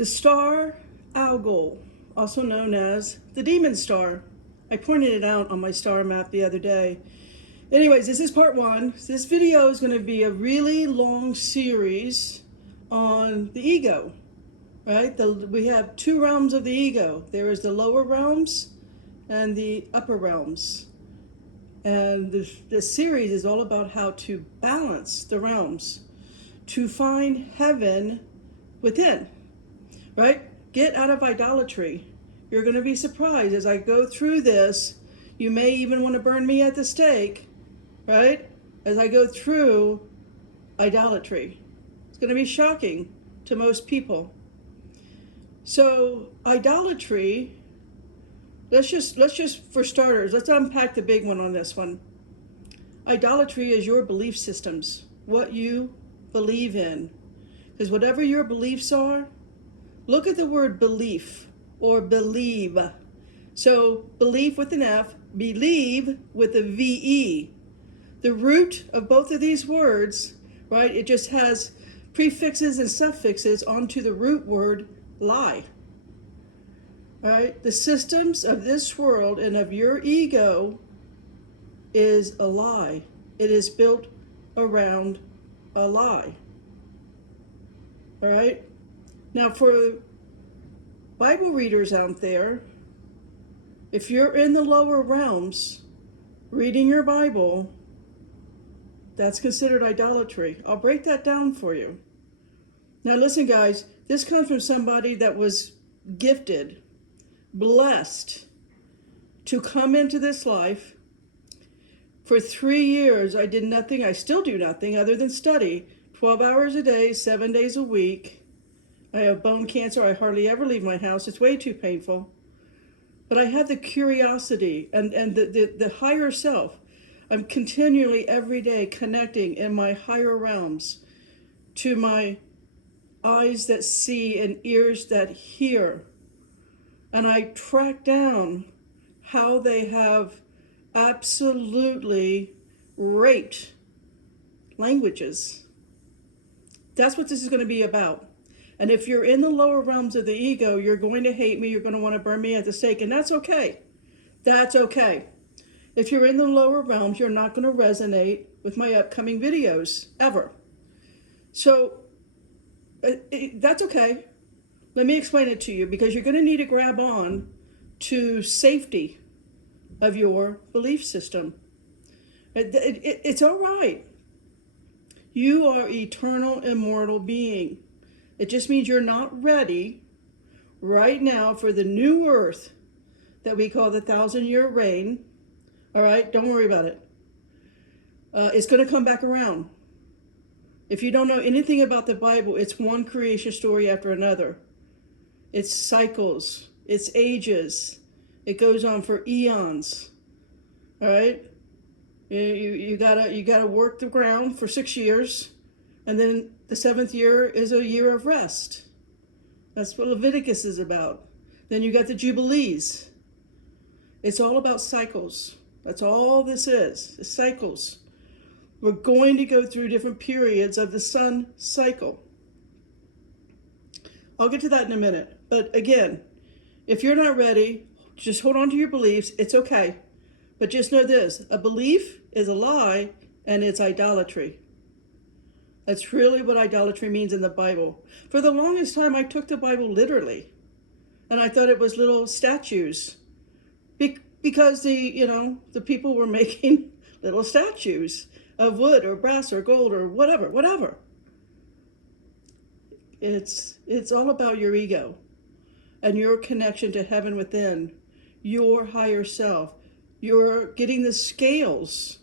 The star Algol, also known as the demon star. I pointed it out on my star map the other day. Anyways, this is part one. This video is going to be a really long series on the ego, right? We have two realms of the ego. There is the lower realms and the upper realms. And this series is all about how to balance the realms, to find heaven within, right? Get out of idolatry. You're going to be surprised as I go through this. You may even want to burn me at the stake, right? As I go through idolatry. It's going to be shocking to most people. So idolatry, let's just for starters, let's unpack the big one on this one. Idolatry is your belief systems, what you believe in. Because whatever your beliefs are, look at the word belief or believe. So belief with an F, believe with a VE. The root of both of these words, right, it just has prefixes and suffixes onto the root word lie. All right, the systems of this world and of your ego is a lie. It is built around a lie. All right. Now, for Bible readers out there, if you're in the lower realms reading your Bible, that's considered idolatry. I'll break that down for you. Now, listen, guys, this comes from somebody that was gifted, blessed to come into this life. For 3 years, I did nothing. I still do nothing other than study 12 hours a day, 7 days a week. I have bone cancer. I hardly ever leave my house. It's way too painful. But I have the curiosity and the higher self. I'm continually every day connecting in my higher realms to my eyes that see and ears that hear. And I track down how they have absolutely raped languages. That's what this is going to be about. And if you're in the lower realms of the ego, you're going to hate me, you're going to want to burn me at the stake, and that's okay. That's okay. If you're in the lower realms, you're not going to resonate with my upcoming videos, ever. So, that's okay. Let me explain it to you, because you're going to need to grab on to safety of your belief system. It's all right. You are eternal, immortal being. It just means you're not ready right now for the new earth that we call the 1,000-year reign. All right, don't worry about it. It's going to come back around. If you don't know anything about the Bible, it's one creation story after another. It's cycles. It's ages. It goes on for eons. All right? You gotta work the ground for 6 years, and then the 7th year is a year of rest. That's what Leviticus is about. Then you got the Jubilees. It's all about cycles. That's all this is, the cycles. We're going to go through different periods of the sun cycle. I'll get to that in a minute. But again, if you're not ready, just hold on to your beliefs. It's okay. But just know this, a belief is a lie and it's idolatry. That's really what idolatry means in the Bible. For the longest time, I took the Bible literally. And I thought it was little statues. Because the people were making little statues of wood or brass or gold or whatever. It's all about your ego and your connection to heaven within, your higher self. You're getting the scales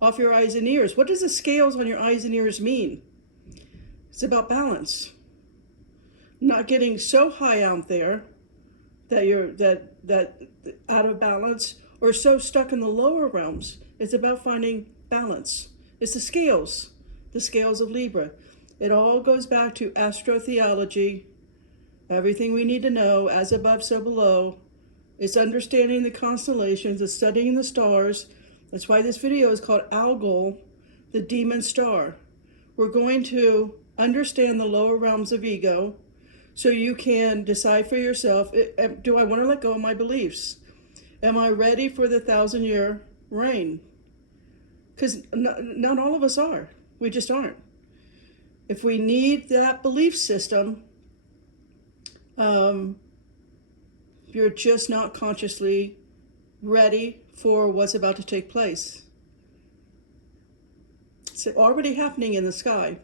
off your eyes and ears. What does the scales on your eyes and ears mean? It's about balance. Not getting so high out there that you're that out of balance or so stuck in the lower realms. It's about finding balance. It's the scales of Libra. It all goes back to astrotheology, everything we need to know, as above, so below. It's understanding the constellations, it's studying the stars. That's why this video is called Algol, the demon star. We're going to understand the lower realms of ego so you can decide for yourself, do I want to let go of my beliefs? Am I ready for the 1,000-year reign? Because not all of us are. We just aren't. If we need that belief system, you're just not consciously ready for what's about to take place. It's already happening in the sky.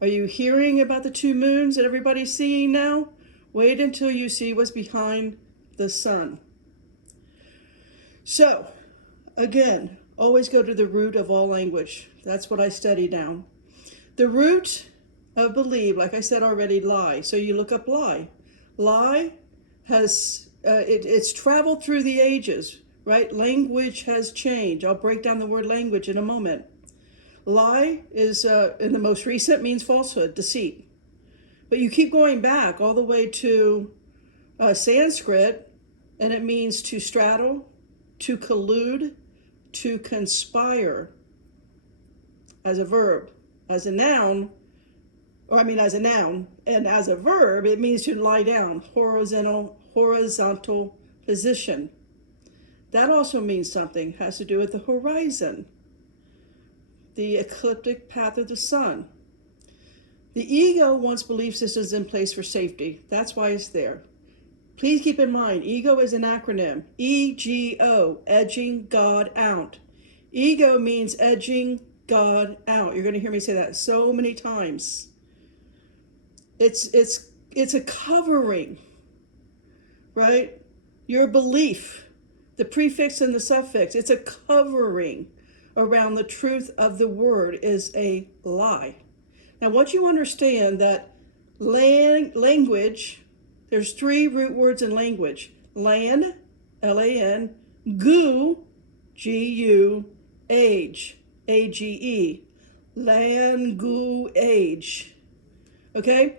Are you hearing about the 2 moons that everybody's seeing now? Wait until you see what's behind the sun. So, again, always go to the root of all language. That's what I study now. The root of believe, like I said already, lie. So you look up lie. Lie has, it's traveled through the ages, right? Language has changed. I'll break down the word language in a moment. Lie is, in the most recent, means falsehood, deceit. But you keep going back all the way to Sanskrit, and it means to straddle, to collude, to conspire as a verb. As a noun, as a noun, and as a verb, it means to lie down, horizontal position. That also means something, has to do with the horizon, the ecliptic path of the sun. The ego wants belief systems in place for safety. That's why it's there. Please keep in mind, ego is an acronym. E-G-O, edging God out. Ego means edging God out. You're going to hear me say that so many times. It's a covering, right? Your belief, the prefix and the suffix, it's a covering around the truth of the word is a lie. Now, once you understand that language, there's 3 root words in language. Land, L-A-N, gu, G-U, age, A-G-E. Language. Okay?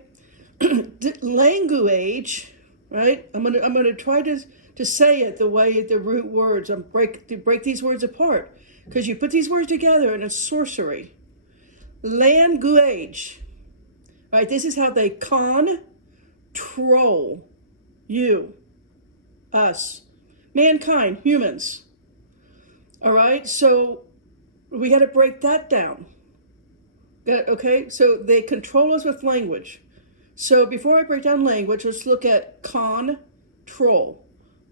Language, right? I'm gonna try to say it the way the root words. Break these words apart. Because you put these words together and it's sorcery. Language. Right? This is how they control you, us, mankind, humans. All right? So we got to break that down. Okay? So they control us with language. So before I break down language, let's look at control.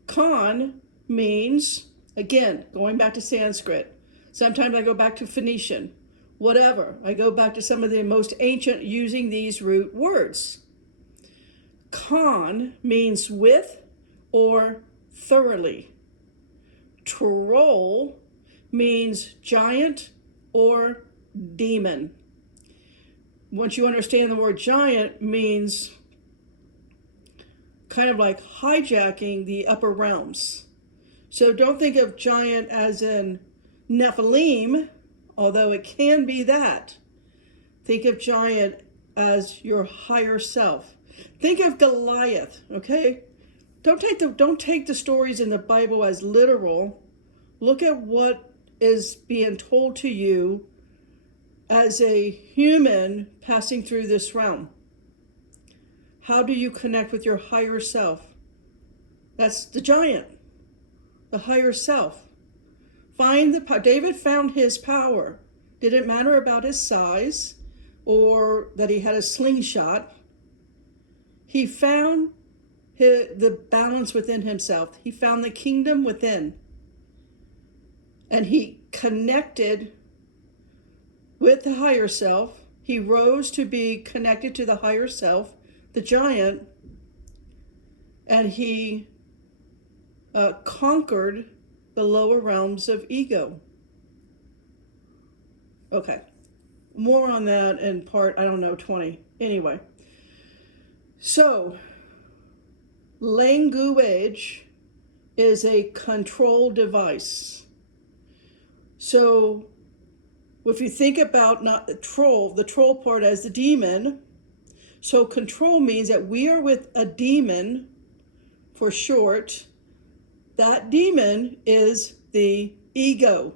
Con means, again, going back to Sanskrit. Sometimes I go back to Phoenician. Whatever. I go back to some of the most ancient using these root words. Con means with or thoroughly. Troll means giant or demon. Once you understand the word giant, means kind of like hijacking the upper realms. So don't think of giant as in Nephilim, although it can be that. Think of giant as your higher self. Think of Goliath, okay? Don't take the stories in the Bible as literal. Look at what is being told to you as a human passing through this realm. How do you connect with your higher self? That's the giant, the higher self. Find the power. David found his power. Didn't matter about his size or that he had a slingshot. He found the balance within himself. He found the kingdom within. And he connected with the higher self. He rose to be connected to the higher self, the giant, and he conquered the lower realms of ego. Okay, more on that in part, 20. Anyway, so language is a control device. So if you think about the troll part as the demon, so control means that we are with a demon, for short. That demon is the ego.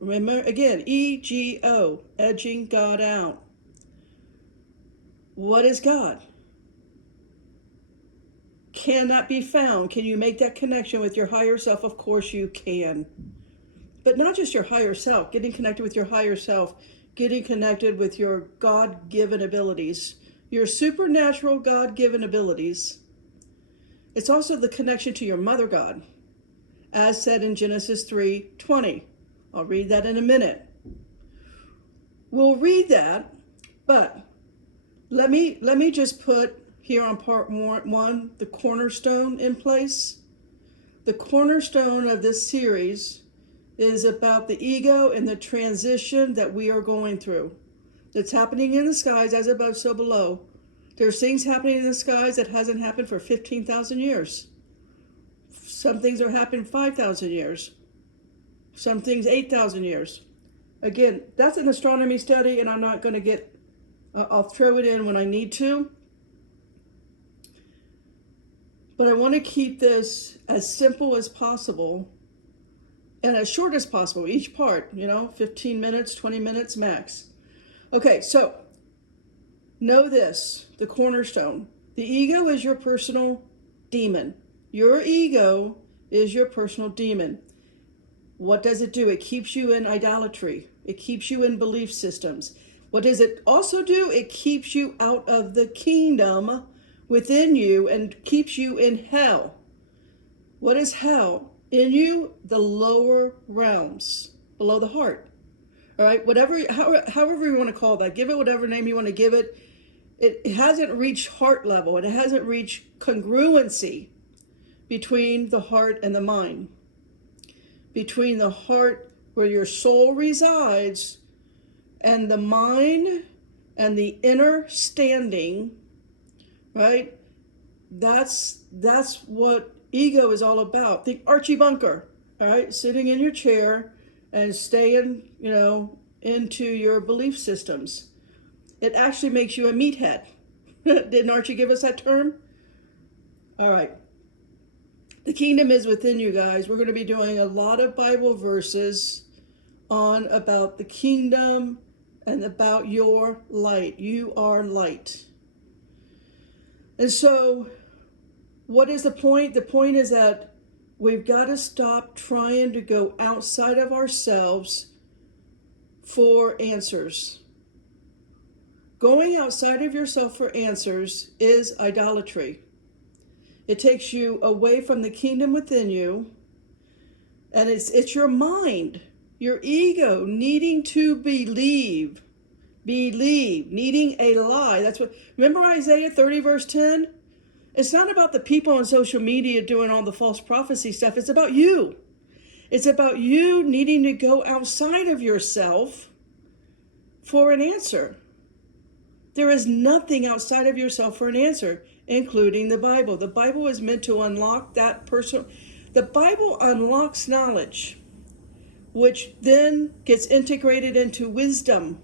Remember, again, E-G-O, edging God out. What is God? cannot be found. Can you make that connection with your higher self? Of course you can. But not just your higher self, getting connected with your higher self, getting connected with your God-given abilities, your supernatural God-given abilities. It's also the connection to your mother God, as said in Genesis 3:20. I'll read that in a minute. We'll read that, but let me just put here on part one the cornerstone in place. The cornerstone of this series is about the ego and the transition that we are going through. That's happening in the skies, as above, so below. There's things happening in the skies that hasn't happened for 15,000 years. Some things are happening 5,000 years. Some things 8,000 years. Again, that's an astronomy study, and I'm not going to get, I'll throw it in when I need to. But I want to keep this as simple as possible and as short as possible, each part, 15 minutes, 20 minutes max. Okay, so know this, the cornerstone. The ego is your personal demon. Your ego is your personal demon. What does it do? It keeps you in idolatry. It keeps you in belief systems. What does it also do? It keeps you out of the kingdom within you and keeps you in hell. What is hell? In you, the lower realms, below the heart. All right, however you want to call that, give it whatever name you want to give it. It hasn't reached heart level. It hasn't reached congruency between the heart and the mind. Between the heart where your soul resides and the mind and the inner standing, right? That's what ego is all about. Think Archie Bunker, all right? Sitting in your chair and staying, into your belief systems. It actually makes you a meathead. Didn't Archie give us that term? All right. The kingdom is within you, guys. We're going to be doing a lot of Bible verses on about the kingdom and about your light. You are light. And so, what is the point? The point is that we've got to stop trying to go outside of ourselves for answers. Going outside of yourself for answers is idolatry. It takes you away from the kingdom within you, and it's your mind, your ego needing to believe, needing a lie. That's what, remember Isaiah 30 verse 10? It's not about the people on social media doing all the false prophecy stuff. It's about you. It's about you needing to go outside of yourself for an answer. There is nothing outside of yourself for an answer, including the Bible. The Bible is meant to unlock that person. The Bible unlocks knowledge, which then gets integrated into wisdom.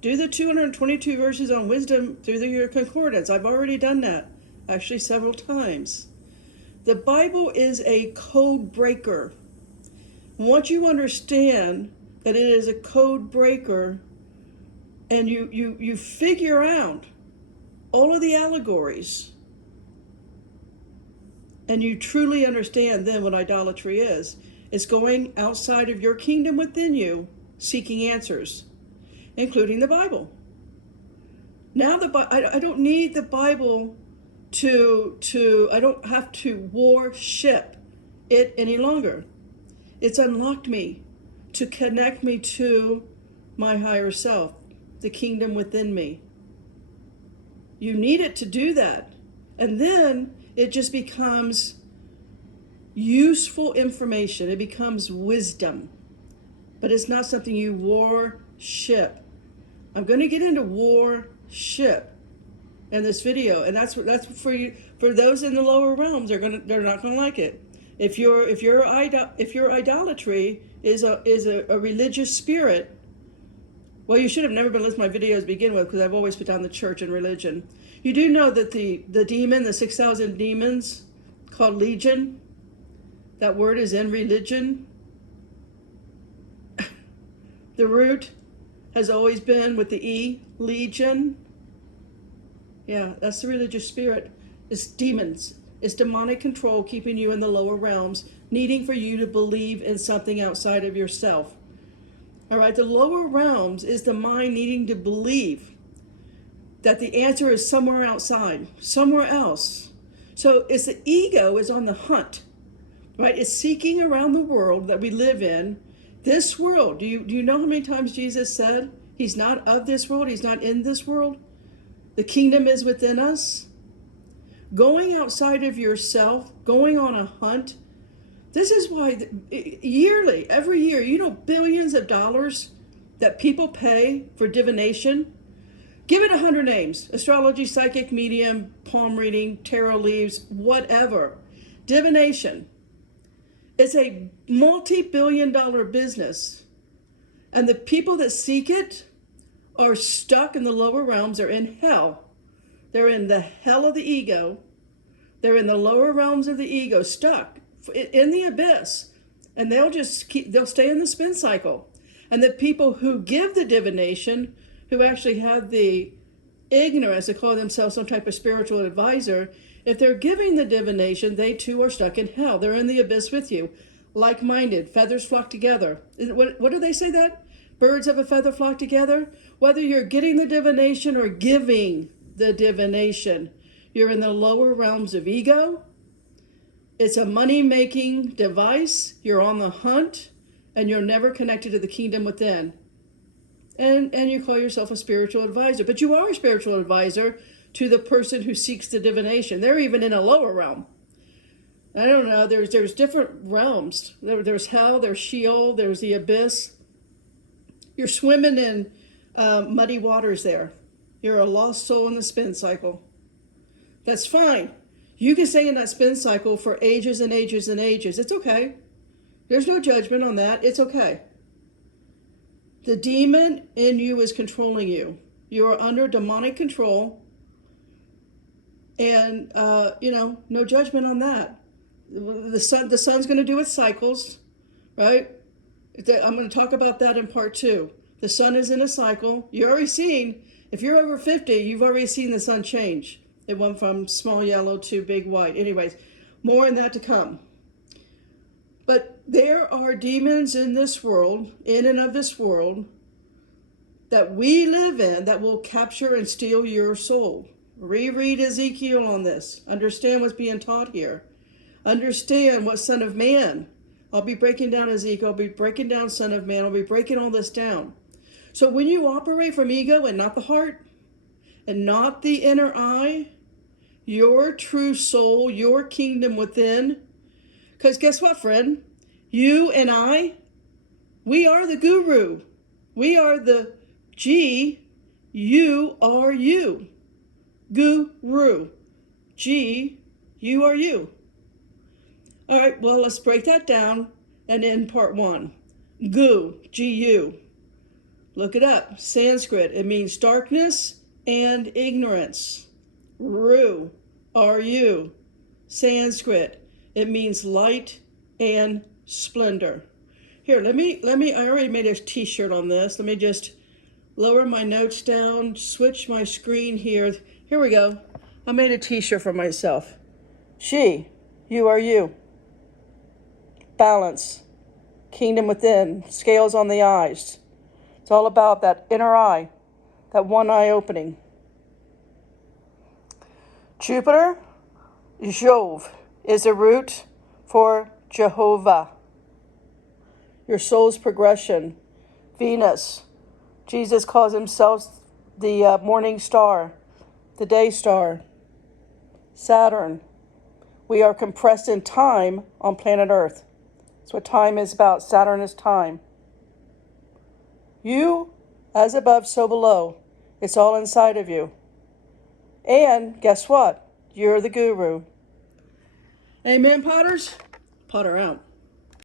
Do the 222 verses on wisdom through your concordance. I've already done that, actually several times. The Bible is a code breaker. Once you understand that it is a code breaker, and you figure out all of the allegories, and you truly understand then what idolatry is. It's going outside of your kingdom within you, seeking answers, including the Bible. Now I don't need the Bible I don't have to worship it any longer. It's unlocked me to connect me to my higher self, the kingdom within me. You need it to do that. And then it just becomes useful information. It becomes wisdom. But it's not something you worship. I'm going to get into worship in this video, and that's for you. For those in the lower realms, they're not going to like it. If your idolatry is a religious spirit, well, you should have never been listening to my videos to begin with, because I've always put down the church and religion. You do know that the demon, the 6,000 demons called legion, that word is in religion. The root has always been with the E, legion. Yeah, that's the religious spirit. It's demons. It's demonic control keeping you in the lower realms, needing for you to believe in something outside of yourself. All right, the lower realms is the mind needing to believe that the answer is somewhere outside, somewhere else. So it's the ego is on the hunt, right? It's seeking around the world that we live in. This world, do you know how many times Jesus said he's not of this world, he's not in this world? The kingdom is within us. Going outside of yourself, going on a hunt. This is why yearly, every year, billions of dollars that people pay for divination. Give it 100 names: astrology, psychic, medium, palm reading, tarot leaves, whatever. Divination. It's a multi-billion-dollar business. And the people that seek it are stuck in the lower realms. They're in hell. They're in the hell of the ego. They're in the lower realms of the ego, stuck in the abyss. And they'll stay in the spin cycle. And the people who give the divination, who actually have the ignorance to call themselves some type of spiritual advisor, if they're giving the divination, they too are stuck in hell. They're in the abyss with you. Like-minded, feathers flock together. What do they say that? Birds of a feather flock together? Whether you're getting the divination or giving the divination, you're in the lower realms of ego. It's a money-making device. You're on the hunt, and you're never connected to the kingdom within. And you call yourself a spiritual advisor. But you are a spiritual advisor to the person who seeks the divination. They're even in a lower realm. I don't know. There's different realms. There's hell, there's Sheol, there's the abyss. You're swimming in muddy waters there. You're a lost soul in the spin cycle. That's fine. You can stay in that spin cycle for ages and ages and ages. It's okay. There's no judgment on that. It's okay. The demon in you is controlling you. You are under demonic control. And, no judgment on that. The sun's going to do its cycles, right? I'm going to talk about that in part 2. The sun is in a cycle. You're already seeing, if you're over 50, you've already seen the sun change. It went from small yellow to big white. Anyways, more on that to come. But there are demons in this world, in and of this world, that we live in that will capture and steal your soul. Reread Ezekiel on this. Understand what's being taught here. Understand what Son of Man. I'll be breaking down Ezekiel. I'll be breaking down Son of Man. I'll be breaking all this down. So when you operate from ego and not the heart, and not the inner eye, your true soul, your kingdom within. Because guess what, friend? You and I, we are the guru. We are the G, you are you. Guru. G, you are you. All right, well, let's break that down and in part 1. Gu, G-U. Look it up. Sanskrit, it means darkness and ignorance. Ru, R-U. Sanskrit, it means light and splendor. Here, let me, I already made a t-shirt on this. Let me just lower my notes down, switch my screen here. Here we go. I made a t-shirt for myself. She, you are you. Balance, kingdom within, scales on the eyes. It's all about that inner eye, that one eye opening. Jupiter, Jove, is a root for Jehovah. Your soul's progression. Venus, Jesus calls himself the morning star, the day star. Saturn, we are compressed in time on planet Earth. That's what time is about. Saturn is time. You, as above, so below. It's all inside of you. And guess what? You're the guru. Amen, Potters? Potter out.